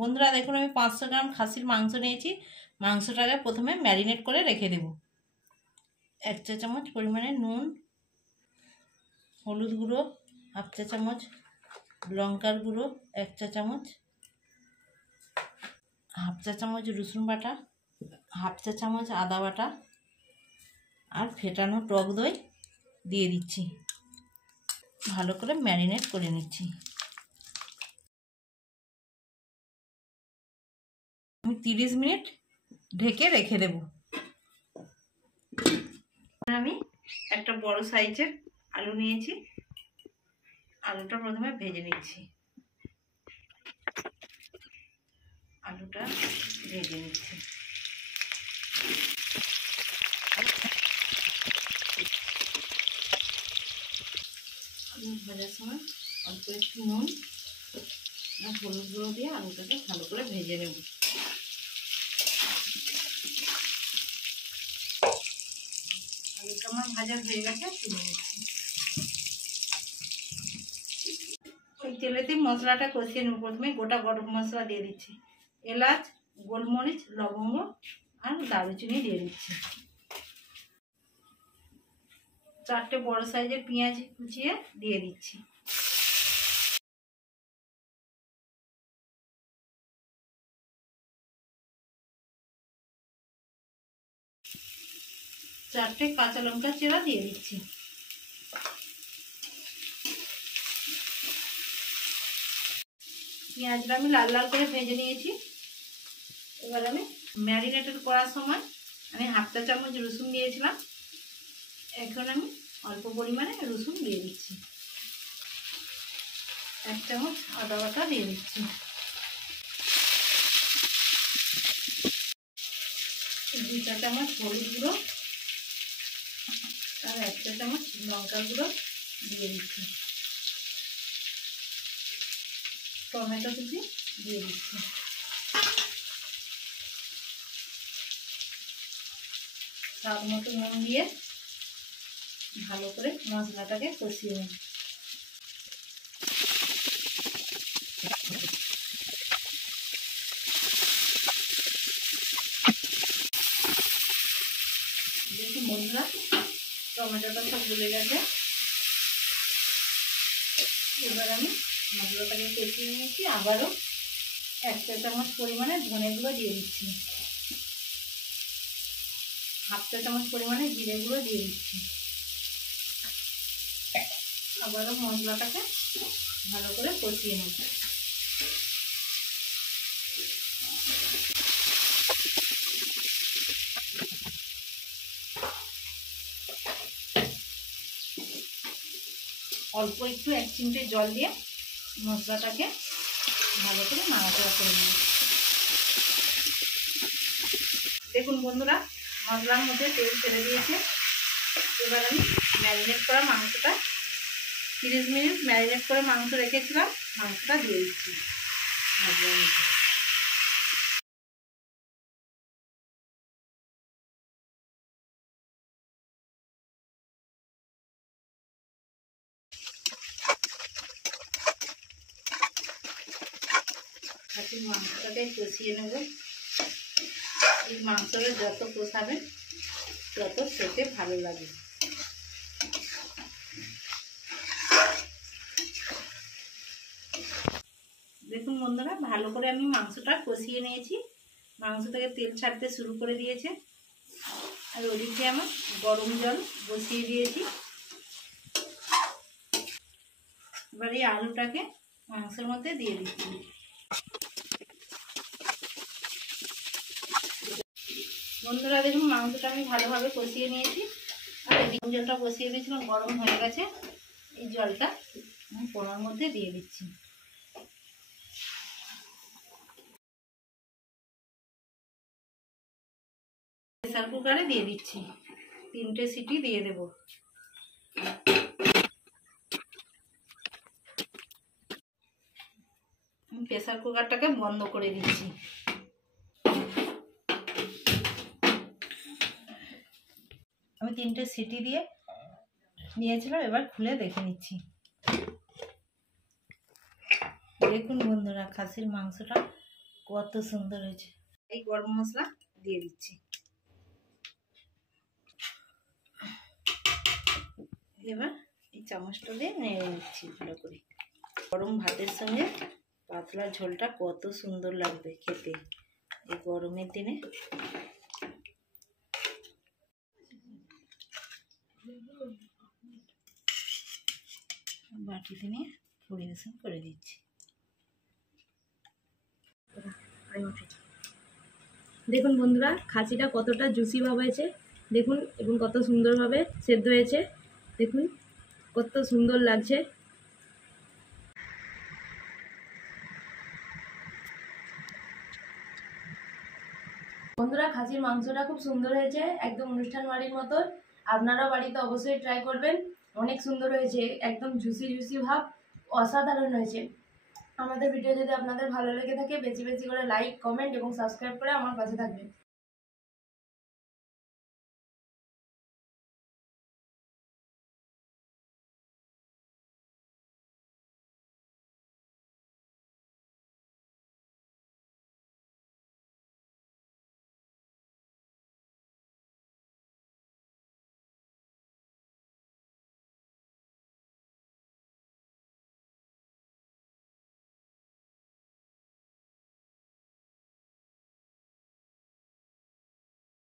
বন্ধুরা দেখুন আমি 500 গ্রাম খাসির মাংস নিয়েছি। মাংসটাকে প্রথমে ম্যারিনেট করে রেখে দেব। 1 চা চামচ পরিমাণে নুন, হলুদ গুঁড়ো 1/2 চা চামচ, লঙ্কার গুঁড়ো 1 চা চামচ, 1/2 চা চামচ রসুন বাটা, 1/2 চা চামচ আদা বাটা আর ফেটানো টক দই দিয়ে দিচ্ছি। ভালো করে ম্যারিনেট করে নিচ্ছি। আমি 30 মিনিট ঢেকে রেখে দেব। আমি একটা বড় সাইজের আলু নিয়েছি। আলুটা প্রথমে ভেজে নিচ্ছি। আলুটা ভেজে নিচ্ছি। আলু ভাজার সময় অল্প একটু নুন আর হলুদ গুঁড়ো দিয়ে আলুটাকে ভালো করে ভেজে নেব। আলুটা আমার ভাজা হয়ে গেছে, তুলে নিচ্ছি। ওই তেলেতেই মশলাটা কষিয়ে নেব। প্রথমে গোটা গরম মশলা দিয়ে দিচ্ছি, এলাচ, গোলমরিচ, লবঙ্গ আর দারুচিনি দিয়ে দিচ্ছি। 4টে বড় সাইজের পেঁয়াজ কুচিয়ে দিয়ে দিচ্ছি। চারটে কাঁচা লঙ্কা চেরা দিয়ে দিচ্ছি। পেঁয়াজটা আমি লাল লাল করে ভেজে নিয়েছি। এবার আমি ম্যারিনেটেড করার সময় আমি 1/2 চা চামচ রসুন দিয়েছিলাম। এখন আমি অল্প পরিমাণে রসুন দিয়ে দিচ্ছি। 1 চামচ আদা বাটা দিয়ে দিচ্ছি। 2 চা চামচ হলুদ গুঁড়ো আর 1 চা চামচ লঙ্কার গুঁড়ো দিয়ে দিচ্ছি। টমেটো কুচি দিয়ে দিচ্ছি। স্বাদ মতো নুন দিয়ে ভালো করে মশলাটাকে কষিয়ে নেব। দেখুন বন্ধুরা, টমেটোটা সব গলে গেছে। এবার আমি মশলাটাকে কষিয়ে নিয়েছি। আবারও 1 চা চামচ পরিমাণে ধনে গুঁড়ো দিয়ে দিচ্ছি। 1/2 চা চামচ পরিমাণে জিরে গুঁড়ো দিয়ে দিচ্ছি। আবারও মশলাটাকে ভালো করে কষিয়ে নেব। অল্প একটু 1 চিমটে জল দিয়ে মশলাটাকে ভালো করে নাড়াচাড়া করে নেব। দেখুন বন্ধুরা, মশলার মধ্যে তেল ছেড়ে দিয়েছে। এবার আমি ম্যারিনেট করা মাংসটা 30 মিনিট ম্যারিনেট করে মাংস রেখেছিলাম, মাংসটা দিয়ে দিচ্ছি। এখন মাংসটাকে কষিয়ে নেব। এই মাংসটা যত কষাবেন তত খেতে ভালো লাগে। দেখুন বন্ধুরা, ভালো করে আমি মাংসটা কষিয়ে নিয়েছি। মাংস থেকে তেল ছাড়তে শুরু করে দিয়েছে। আর ওদিকে আমার গরম জল বসিয়ে দিয়েছি। এবার এই আলুটাকে মাংসের মধ্যে দিয়ে দিচ্ছি। বন্ধুরা দেখুন, মাংসটা আমি ভালোভাবে কষিয়ে নিয়েছি। আর এই জলটা বসিয়ে দিয়েছিলাম, গরম হয়ে গেছে। এই জলটা আমি পোড়ার মধ্যে দিয়ে দিচ্ছি। প্রেসার কুকারে দিয়ে দিচ্ছি। 3টে সিটি দিয়ে দেব। আমি প্রেসার কুকারটাকে বন্ধ করে দিচ্ছি। আমি 3টে সিটি দিয়ে নিয়েছিলাম, এবার খুলে দেখে নিচ্ছি। দেখুন বন্ধুরা, খাসির মাংসটা কত সুন্দর হয়েছে। এই গরম মশলা দিয়ে দিচ্ছি। এবার এই চামচটা দিয়ে নেড়ে নিচ্ছি ভালো করে। গরম ভাতের সঙ্গে পাতলা ঝোলটা কত সুন্দর লাগবে খেতে এই গরমের দিনে। বাটিতে নিয়ে পরিবেশন করে দিচ্ছি। দেখুন বন্ধুরা, খাসিটা কতটা জুসি ভাব হয়েছে দেখুন, এবং কত সুন্দরভাবে সেদ্ধ হয়েছে দেখুন, কত সুন্দর লাগছে। বন্ধুরা, খাসির মাংসটা খুব সুন্দর হয়েছে, একদম অনুষ্ঠান বাড়ির মতো। আপনারাও বাড়িতে অবশ্যই ট্রাই করবেন। অনেক সুন্দর হয়েছে, একদম জুসি জুসি ভাব, অসাধারণ হয়েছে। আমাদের ভিডিও যদি আপনাদের ভালো লেগে থাকে বেশি বেশি করে লাইক, কমেন্ট এবং সাবস্ক্রাইব করে আমার পাশে থাকবেন।